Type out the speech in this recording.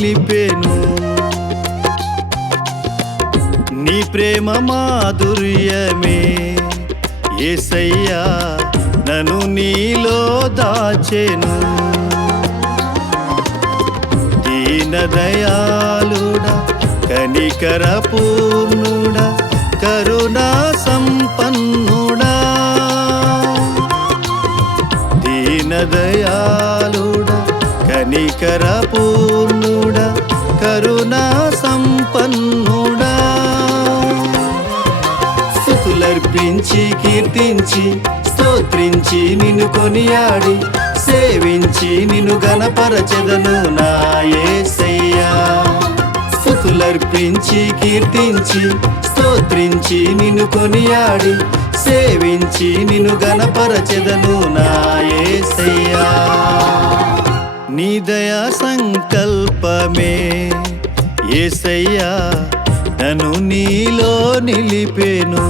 నిలిపెను. నీ ప్రేమ మాధుర్యమే యేసయ్యా నన్ను నీలో దాచెను. దీనదయాళుడా కనికర పూర్ణుడా కరుణా సంపన్నుడా. దీనదయాళుడా కనికర పూర్ణుడా కరుణా సంపన్నుడా. స్తుతులర్పించి కీర్తించి స్తోత్రించి నిన్ను కొనియాడి సేవించి నిన్ను గణపరచెదను నా యేసయ్యా. స్తుతులర్పించి కీర్తించి స్తోత్రించి నిన్ను కొనియాడి సేవించి నిన్ను గణపరచెదను నా యేసయ్యా. నీ దయా సంకల్పమే యేసయ్యా నన్ను నీలో నిలిపెను.